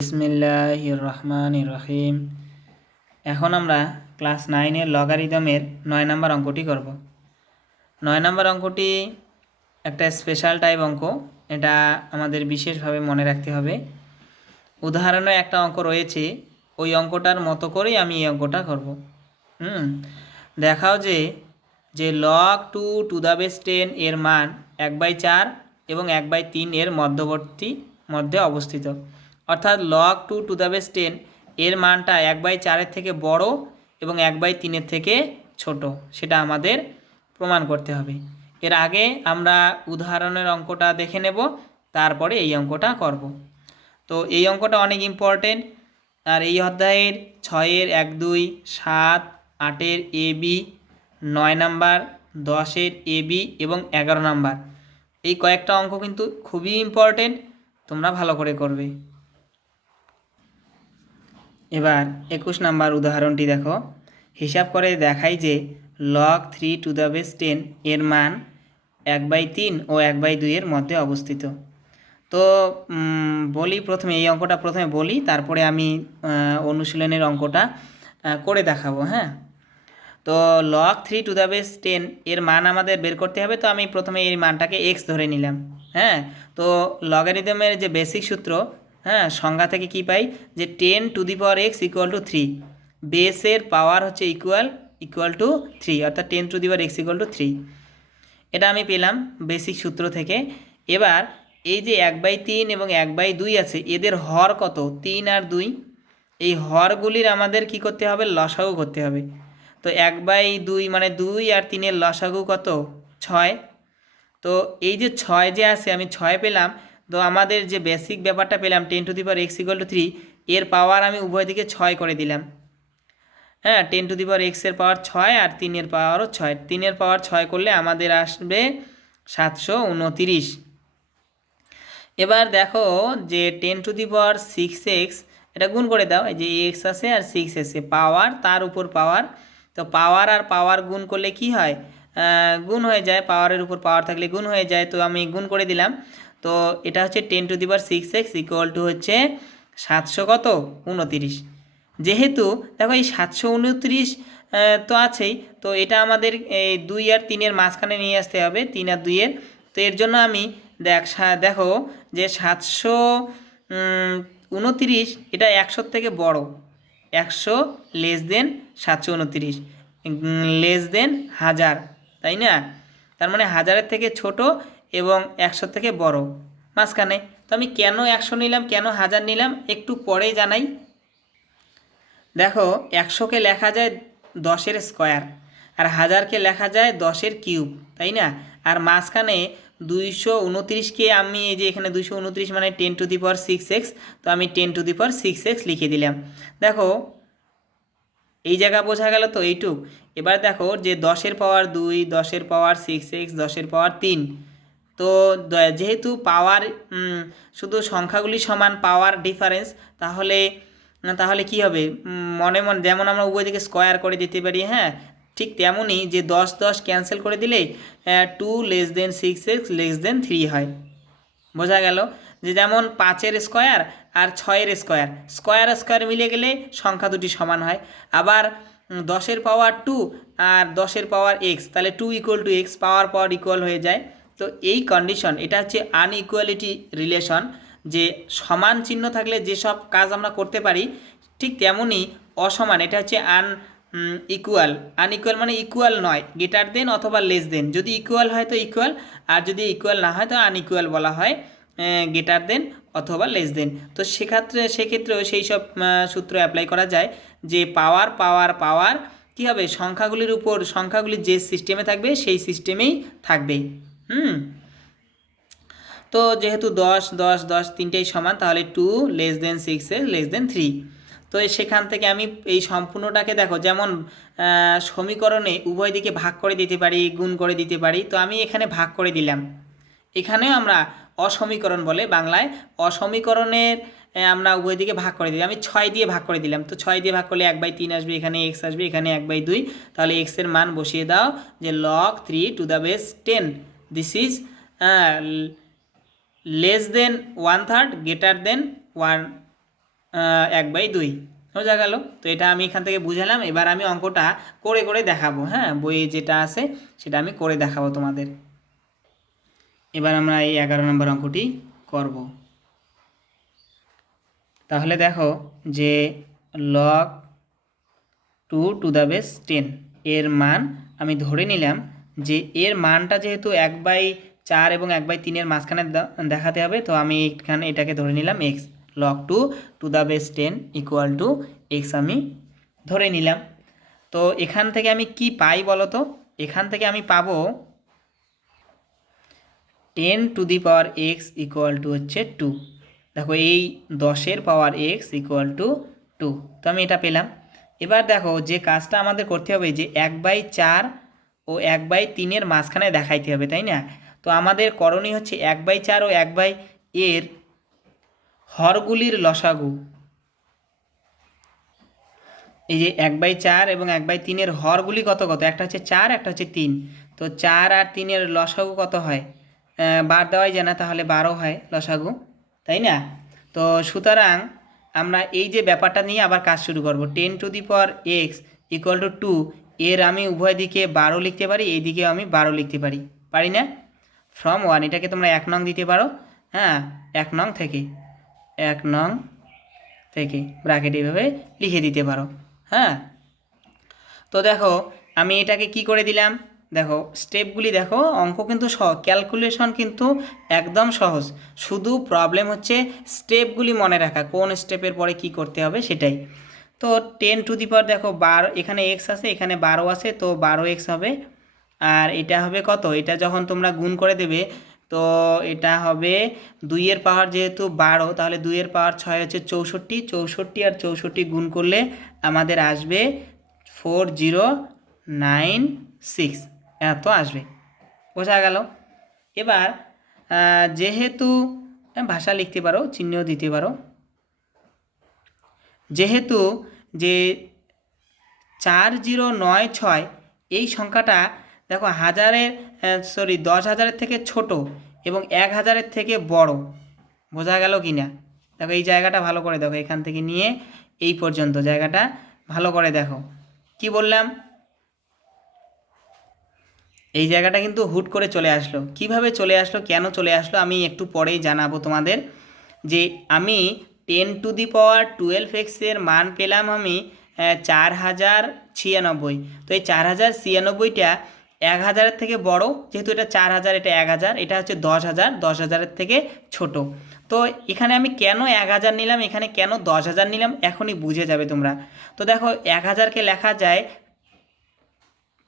বিসমিল্লাহির রহমানির রহিম। এখন আমরা ক্লাস 9-এর লগারিদমের 9 নম্বর অঙ্কটি করব। 9 নম্বর অঙ্কটি একটা স্পেশাল টাইপ অঙ্ক, এটা আমাদের বিশেষভাবে মনে রাখতে হবে। উদাহরণে একটা অঙ্ক রয়েছে, ওই অঙ্কটার মতো করেই আমি এই অঙ্কটা করব। দেখাও যে log 2 টু দ্য বেস 10 এর মান 1/4 এবং 1/3 এর মধ্যে অবস্থিত। অর্থাৎ log 2 টু দ্য বেস 10 এর মানটা 1/4 এর থেকে বড় এবং 1/3 এর থেকে ছোট, সেটা আমাদের প্রমাণ করতে হবে। এর আগে আমরা উদাহরণের অঙ্কটা দেখে নেব, তারপরে এই অঙ্কটা করব। তো এই অঙ্কটা অনেক ইম্পর্টেন্ট। আর এই অধ্যায়ের 6-এর 1, 2, 7, 8-এর AB, 9 নাম্বার, 10-এর AB এবং 11 নাম্বার, এই কয়েকটা অঙ্ক কিন্তু খুবই ইম্পর্টেন্ট, তোমরা ভালো করে করবে। এবার 21 নাম্বার উদাহরণটি দেখো। হিসাব করে দেখাই যে log 3 টু দ্য বেস 10 এর মান 1/3 ও 1/2 এর মধ্যে অবস্থিত। তো বলি প্রথমে এই অঙ্কটা বলি, তারপরে আমি অনুশীলনের অঙ্কটা করে দেখাবো। হ্যাঁ, তো log 3 টু দ্য বেস 10 এর মান আমাদের বের করতে হবে। তো আমি প্রথমে এই মানটাকে x ধরে নিলাম। হ্যাঁ, তো লগারিদমের যে বেসিক সূত্র, সংজ্ঞা থেকে কি পাই, যে 10 to the power x equal to 3, বেসের পাওয়ার হচ্ছে ইকুয়াল টু 3, অর্থাৎ 10 to the power x equal to 3। এটা আমি পেলাম বেসিক সূত্র থেকে। এবার এই যে 1/3 এবং 1/2 আছে, এদের হর কত? 3 আর 2। এই হরগুলির আমাদের কি করতে হবে? লসাগু করতে হবে। তো 1/2 মানে 2 আর 3-এর লসাগু কত? 6। তো এই যে 6 যে আছে, আমি 6 পেলাম। তো আমাদের যে বেসিক ব্যাপারটা পেলাম 10 to the power x equal to 3, এর পাওয়ার আমি উভয় দিকে 6 করে দিলাম। হ্যাঁ, 10 টু দি পাওয়ার x এর পাওয়ার 6 আর 3-এর পাওয়ারও 6। 3-এর পাওয়ার 6 করলে আমাদের আসবে 729। এবার দেখো যে 10 টু দি পাওয়ার 6x, এটা গুণ করে দাও। এই যে x আছে আর 6 আছে, পাওয়ার তার উপর পাওয়ার। তো পাওয়ার আর পাওয়ার গুণ করলে কি হয়? গুণ হয়ে যায়, পাওয়ারের উপর পাওয়ার থাকলে গুণ হয়ে যায়। তো আমি গুণ করে দিলাম। তো এটা হচ্ছে 10 to the power 6x equal to হচ্ছে 729। যেহেতু দেখো এই 729 তো আছেই, তো এটা আমাদের এই 2 আর 3-এর মাঝখানে নিয়ে আসতে হবে, 3 আর 2-এর। তো এর জন্য আমি দেখো যে 729 এটা 100 থেকে বড়, 100 লেস দেন 729, লেস দেন 1000, তাই না? তার মানে 1000-এর থেকে ছোট এবং 100 থেকে বড় মাঝখানে। তো আমি কেন 100 নিলাম, কেন 1000 নিলাম, একটু পরেই জানাই। দেখো 100-কে লেখা যায় 10-এর স্কোয়ার, আর 1000-কে লেখা যায় 10-এর কিউব, তাই না? আর মাঝখানে 229-কে আমি এই যে এখানে 229 মানে 10 টু দি পাওয়ার 6x, তো আমি 10 টু দি পাওয়ার 6x লিখে দিলাম। দেখো এই জায়গা বোঝা গেল তো, এইটুক। এবার দেখো যে 10-এর পাওয়ার 2, 10-এর পাওয়ার 6x, 10-এর পাওয়ার 3। তো যেহেতু পাওয়ার শুধু সংখ্যাগুলি সমান, পাওয়ার ডিফারেন্স, তাহলে কি হবে? মনে যেমন আমরা উভয় দিকে স্কোয়ার করে দিতে পারি, হ্যাঁ, ঠিক তেমনই যে 10 10 ক্যান্সেল করে দিলেই 2 less than 6x less than 3 হয়। বোঝা গেল যে যেমন 5-এর স্কোয়ার আর 6-এর স্কোয়ার, স্কোয়ার মিলে গেলে সংখ্যা দুটি সমান হয়। আবার 10-এর পাওয়ার 2 আর 10-এর পাওয়ার x, তাহলে 2 equal to x, power equal হয়ে যায়। তো এই কন্ডিশন, এটা হচ্ছে আনইকুয়ালিটি রিলেশন, যে সমান চিহ্ন থাকলে যেসব কাজ আমরা করতে পারি, ঠিক তেমনই অসমান, এটা হচ্ছে আনইকুয়াল মানে ইকুয়াল নয়, গ্রেটার দেন অথবা লেস দেন। যদি ইকুয়াল হয় তো ইকুয়াল, আর যদি ইকুয়াল না হয় তো আনইকুয়াল বলা হয়, গ্রেটার দেন অথবা লেস দেন। তো সেক্ষেত্রেও সেই সব সূত্র অ্যাপ্লাই করা যায়, যে পাওয়ার কী হবে? সংখ্যাগুলি যে সিস্টেমে থাকবে সেই সিস্টেমেই থাকবে। তো যেহেতু 10 10 10 তিনটেই সমান, তাহলে 2 লেস দেন 6 লেস দেন 3। তো সেখান থেকে আমি এই সম্পূর্ণটাকে দেখো, যেমন সমীকরণে উভয় দিকে ভাগ করে দিতে পারি, গুণ করে দিতে পারি। তো আমি এখানে ভাগ করে দিলাম। এখানেও আমরা অসমীকরণ বলে বাংলায়, অসমীকরণের আমরা উভয় দিকে ভাগ করে দিই। আমি 6 দিয়ে ভাগ করে দিলাম। তো 6 দিয়ে ভাগ করলে 1/3 আসবে, এখানে x আসবে, এখানে 1/2। তাহলে x এর মান বসিয়ে দাও যে log 3 to the base 10, this is less than 1/3 greater than 1 1/2 বোঝা গেল। তো এটা আমি এখান থেকে বুঝালাম। এবার আমি অঙ্কটা করে করে দেখাবো, হ্যাঁ, বইয়ে যেটা আছে সেটা আমি করে দেখাবো তোমাদের। এবার আমরা এই 11 নম্বর অঙ্কটি করব। তাহলে দেখো যে log 2 টু দ্য বেস 10 এর মান আমি ধরে নিলাম যে এর মানটা যেহেতু 1/4 এবং 1/3 মাঝখানে দেখাতে হবে, তো আমি এখানে এটাকে ধরে নিলাম x। log 2 to the base 10 equal to x আমি ধরে নিলাম। তো এখান থেকে আমি কি পাই বলো তো? এখান থেকে আমি পাবো 10 to the power x equal to হচ্ছে 2। দেখো এই 10-এর পাওয়ার x ইকুয়াল টু 2। তো আমি এটা পেলাম। এবার দেখো যে কাজটা আমাদের করতে হবে যে 1/4 ও 1/3 মাঝখানে দেখাইতে হবে, তাই না? তো আমাদের করণীয় হচ্ছে 1/4 ও 1/এর হরগুলির লসাগু। এই যে 1/4 এবং 1/3 হরগুলি কত কত? একটা হচ্ছে 4, একটা হচ্ছে 3। তো 4 আর 3-এর লসাগু কত হয়? বার দেওয়াই যায় না, তাহলে 12 হয় লসাগু, তাই না? তো সুতরাং আমরা এই যে ব্যাপারটা নিয়ে আবার কাজ শুরু করব। 10 to the power x equal to 2 এর আমি উভয় দিকে 12 লিখতে পারি, এই দিকেও আমি 12 লিখতে পারি, পারি না? ফ্রম 1 এটাকে তোমরা 1 নং দিতে পারো, হ্যাঁ, 1 নং থেকে 1 নং থেকে ব্র্যাকেট এইভাবে লিখে দিতে পারো, হ্যাঁ। তো দেখো আমি এটাকে কি করে দিলাম, দেখো স্টেপগুলি দেখো, অঙ্ক কিন্তু ক্যালকুলেশন কিন্তু একদম সহজ, শুধু প্রবলেম হচ্ছে স্টেপগুলি মনে রাখা, কোন স্টেপের পরে কি করতে হবে সেটাই। তো 10 টু দি পাওয়ার দেখো 12, এখানে এক্স আছে, এখানে 12 আছে, তো 12x হবে। আর এটা হবে কত? এটা যখন তোমরা গুণ করে দেবে তো এটা হবে 2-এর পাওয়ার যেহেতু 12, তাহলে 2-এর পাওয়ার 6 হচ্ছে 64, 64 আর 64 গুণ করলে আমাদের আসবে 4096 এত আসবে, বোঝা গেল? এবার যেহেতু ভাষা লিখতে পারো, চিহ্নও দিতে পারো, যেহেতু যে 4096 এই সংখ্যাটা দেখো হাজারের, সরি 10,000-এর থেকে ছোট এবং 1,000-এর থেকে বড়, বোঝা গেল কি না? দেখো এই জায়গাটা ভালো করে দেখো, এখান থেকে নিয়ে এই পর্যন্ত জায়গাটা ভালো করে দেখো। কি বললাম? এই জায়গাটা কিন্তু হুট করে চলে আসলো। কিভাবে চলে আসলো, কেন চলে আসলো আমি একটু পরেই জানাবো তোমাদের। যে আমি 10 টু দি পাওয়ার 12x এর মান পেলাম আমি 4096। তো এই 4096টা 1,000-এর থেকে বড়, যেহেতু এটা 4,000, এটা 1,000, এটা হচ্ছে 10,000, 10,000-এর থেকে ছোট। তো এখানে আমি কেন 1,000 নিলাম, এখানে কেন 10,000 নিলাম, এখনই বুঝে যাবে তোমরা। তো দেখো 1,000-কে লেখা যায়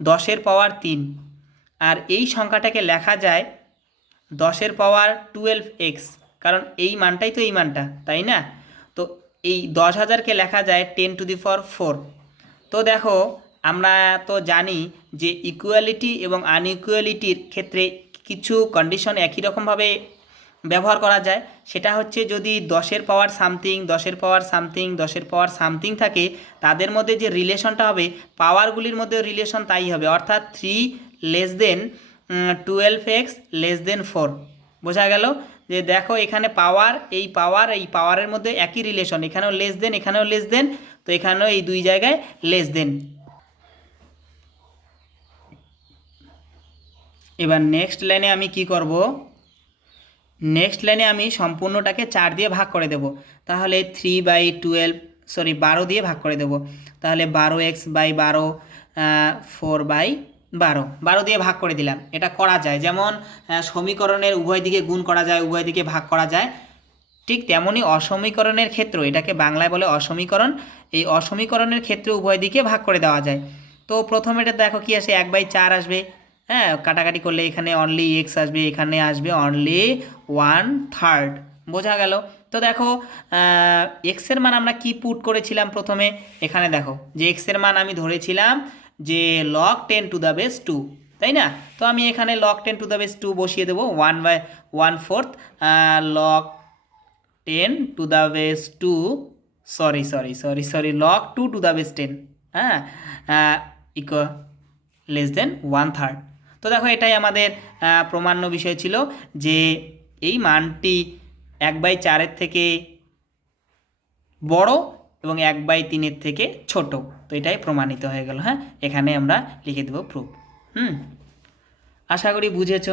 10-এর পাওয়ার 3, আর এই সংখ্যাটাকে লেখা যায় 10-এর পাওয়ার 12x, কারণ এই মানটাই তো এই মানটা, তাই না? তো এই 10,000-কে লেখা যায় 10 টু দি পাওয়ার 4। তো দেখো আমরা তো জানি যে ইকুয়ালিটি এবং আনইকুয়ালিটির ক্ষেত্রে কিছু কন্ডিশন একই রকমভাবে ব্যবহার করা যায়। সেটা হচ্ছে যদি 10-এর পাওয়ার সামথিং, 10-এর পাওয়ার সামথিং, 10-এর পাওয়ার সামথিং থাকে, তাদের মধ্যে যে রিলেশনটা হবে পাওয়ারগুলির মধ্যে রিলেশন তাই হবে, অর্থাৎ 3 less than 12x less than 4, বোঝা গেল? যে দেখো এখানে পাওয়ার, এই পাওয়ারের মধ্যে একই রিলেশন, এখানেও লেস দেন, এখানেও লেস দেন, তো এখানেও এই দুই জায়গায় লেস দেন। এবার নেক্সট লাইনে আমি কি করব, নেক্সট লাইনে আমি সম্পূর্ণটাকে 4 দিয়ে ভাগ করে দেব। তাহলে 3/12, সরি 12 দিয়ে ভাগ করে দেব। তাহলে 12x/12, 4/12, 12 দিয়ে ভাগ করে দিলাম। এটা করা যায়, যেমন সমীকরণের উভয় দিকে গুণ করা যায়, উভয় দিকে ভাগ করা যায়, ঠিক তেমনই অসমীকরণের ক্ষেত্র, এটাকে বাংলায় বলে অসমীকরণ, এই অসমীকরণের ক্ষেত্রে উভয় দিকে ভাগ করে দেওয়া যায়। তো প্রথমে এটা দেখো কি আসে, 1/4 আসবে, হ্যাঁ, কাটাকাটি করলে এখানে অনলি এক্স আসবে, এখানে আসবে অনলি 1/3, বোঝা গেল? তো দেখো এক্সের মান আমরা কি পুট করেছিলাম প্রথমে, এখানে দেখো যে এক্সের মান আমি ধরেছিলাম যে log 10 টু দ্য বেস 2, তাই না? তো আমি এখানে log 10 টু দ্য বেস 2 বসিয়ে দেবো, 1/1/4 log 10 to the base 2, sorry log 2 to the base 10, হ্যাঁ, ইকুয়াল লেস দেন 1/3। তো দেখো এটাই আমাদের প্রমাণ্য বিষয় ছিল যে এই মানটি 1/4-এর থেকে বড় এবং 1/3 থেকে ছোট। তো এটাই প্রমাণিত হয়ে গেল। হ্যাঁ, এখানে আমরা লিখে দেব প্রুফ। আশা করি বুঝেছ,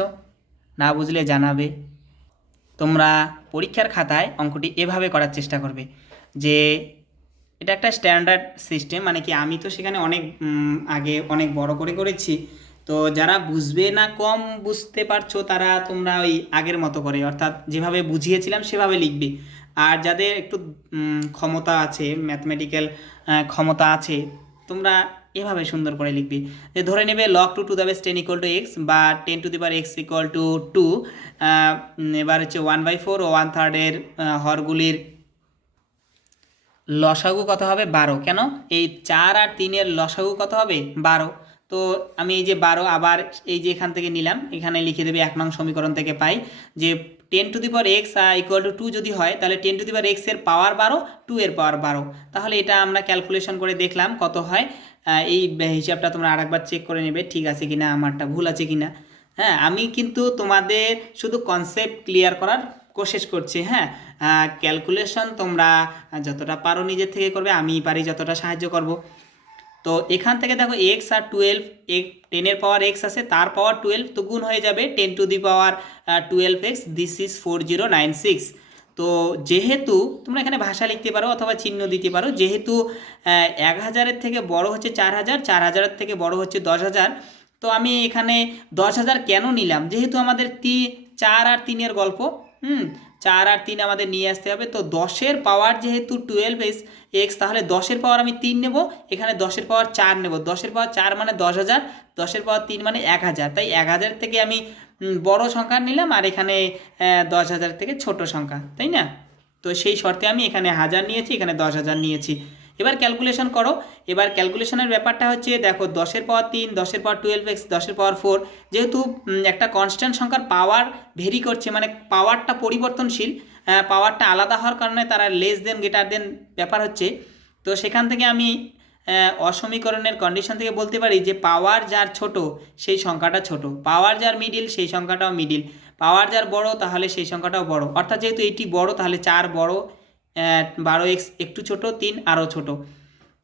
না বুঝলে জানাবে। তোমরা পরীক্ষার খাতায় অঙ্কটি এভাবে করার চেষ্টা করবে যে এটা একটা স্ট্যান্ডার্ড সিস্টেম, মানে কি আমি তো সেখানে অনেক আগে অনেক বড় করে করেছি। তো যারা বুঝবে না, কম বুঝতে পারছো, তারা তোমরা ওই আগের মতো করে অর্থাৎ যেভাবে বুঝিয়েছিলাম সেভাবে লিখবে। আর যাদের একটু ক্ষমতা আছে, ম্যাথমেটিক্যাল ক্ষমতা আছে, তোমরা এভাবে সুন্দর করে লিখবে যে ধরে নেবে log 2 to the base 10 equal to x বা 10 to the power x equal to 2। এবার হচ্ছে 1/4 ও 1/3 হরগুলির লসাগু কত হবে 12। কেন? এই 4 আর 3 লসাগু কত হবে 12। তো আমি এই যে 12 আবার এই যে এখান থেকে নিলাম, এখানে লিখে দেবে 1 নং সমীকরণ থেকে পাই যে 10 to the power x equal to 2 যদি হয়, তাহলে 10 টু দি পাওয়ার এক্স এর পাওয়ার 12, 2 এর পাওয়ার 12। তাহলে এটা আমরা ক্যালকুলেশন করে দেখলাম কত হয়। এই হিসাবটা তোমরা আরেকবার চেক করে নেবে ঠিক আছে কিনা, আমারটা ভুল আছে কিনা। হ্যাঁ, আমি কিন্তু তোমাদের শুধু কনসেপ্ট ক্লিয়ার করার কোশিশ করছি। হ্যাঁ, ক্যালকুলেশন তোমরা যতটা পারো নিজের থেকে করবে, আমি পারি যতটা সাহায্য করব। তো এখান থেকে দেখো এক্স আর 12, 10 পাওয়ার এক্স আছে, তার পাওয়ার 12, তো গুণ হয়ে যাবে 10 to the power 12x। This is 4096। তো যেহেতু তোমরা এখানে ভাষা লিখতে পারো অথবা চিহ্ন দিতে পারো, যেহেতু 1000-এর থেকে বড় হচ্ছে 4000, 4000-এর থেকে বড় হচ্ছে 10,000, তো আমি এখানে 10,000 কেন নিলাম, যেহেতু আমাদের 4 আর 3 গল্প। 4 আর 3 আমাদের নিয়ে আসতে হবে। তো 10-এর পাওয়ার যেহেতু 12x, তাহলে 10-এর পাওয়ার আমি 3 নেব, এখানে 10-এর পাওয়ার 4 নেব। 10-এর পাওয়ার 4 মানে 10,000, 10-এর পাওয়ার 3 মানে 1000। তাই 1000 থেকে আমি বড় সংখ্যা নিলাম, আর এখানে 10,000 থেকে ছোট সংখ্যা, তাই না? তো সেই শর্তে আমি এখানে 1000 নিয়েছি, এখানে 10,000 নিয়েছি। এবার ক্যালকুলেশন করো। এবার ক্যালকুলেশনের ব্যাপারটা হচ্ছে দেখো 10-এর পাওয়ার 3, 10-এর পাওয়ার 12x, 10-এর পাওয়ার 4, যেহেতু একটা কনস্ট্যান্ট সংখ্যার পাওয়ার ভেরি করছে, মানে পাওয়ারটা পরিবর্তনশীল, পাওয়ারটা আলাদা হওয়ার কারণে তারা লেস দেন গ্রেটার দেন ব্যাপার হচ্ছে। তো সেখান থেকে আমি অসমীকরণের কন্ডিশন থেকে বলতে পারি যে পাওয়ার যার ছোট সেই সংখ্যাটা ছোট, পাওয়ার যার মিডিল সেই সংখ্যাটাও মিডিল, পাওয়ার যার বড় তাহলে সেই সংখ্যাটাও বড়। অর্থাৎ যেহেতু এটি বড়, তাহলে 4 বড়, 12x একটু ছোট, 3 আরও ছোট।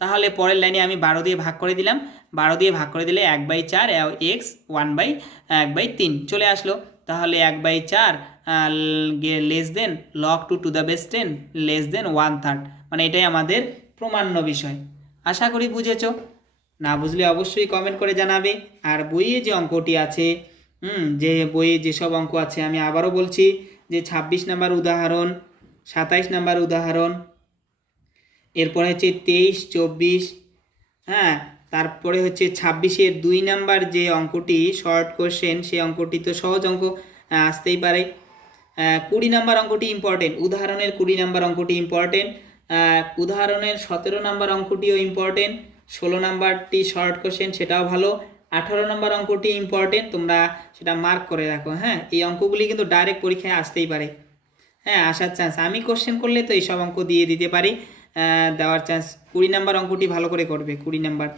তাহলে পরের লাইনে আমি 12 দিয়ে ভাগ করে দিলাম, 12 দিয়ে ভাগ করে দিলে 1/4 x 1/3 চলে আসলো। তাহলে 1/4 less than log 2 to the base 10 less than 1/3, মানে এটাই আমাদের প্রমাণ্য বিষয়। আশা করি বুঝেছ, না বুঝলে অবশ্যই কমেন্ট করে জানাবে। আর বইয়ে যে অঙ্কটি আছে, যে বইয়ে যেসব অঙ্ক আছে, আমি আবারও বলছি যে 26 নাম্বার উদাহরণ, 27 নাম্বার উদাহরণ, এরপরে হচ্ছে 23, 24, হ্যাঁ, তারপরে হচ্ছে 26-এর 2 নাম্বার যে অঙ্কটি শর্ট কোশ্চেন, সেই অঙ্কটি তো সহজ অঙ্ক, আসতেই পারে। 20 নাম্বার অঙ্কটি ইম্পর্টেন্ট, উদাহরণের 20 নাম্বার অঙ্কটি ইম্পর্টেন্ট, উদাহরণের 17 নাম্বার অঙ্কটিও ইম্পর্টেন্ট, 16 নাম্বারটি শর্ট কোশ্চেন সেটাও ভালো, 18 নাম্বার অঙ্কটি ইম্পর্টেন্ট, তোমরা সেটা মার্ক করে রাখো। হ্যাঁ, এই অঙ্কগুলি কিন্তু ডাইরেক্ট পরীক্ষায় আসতেই পারে। হ্যাঁ, আসার চান্স, আমি কোশ্চেন করলে তো এইসব অঙ্ক দিয়ে দিতে পারি, দেওয়ার চান্স। 20 নাম্বার অঙ্কটি ভালো করে করবে, 20 নাম্বার।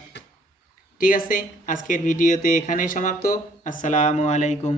ঠিক আছে, আজকের ভিডিওতে এখানেই সমাপ্ত। আসসালামু আলাইকুম।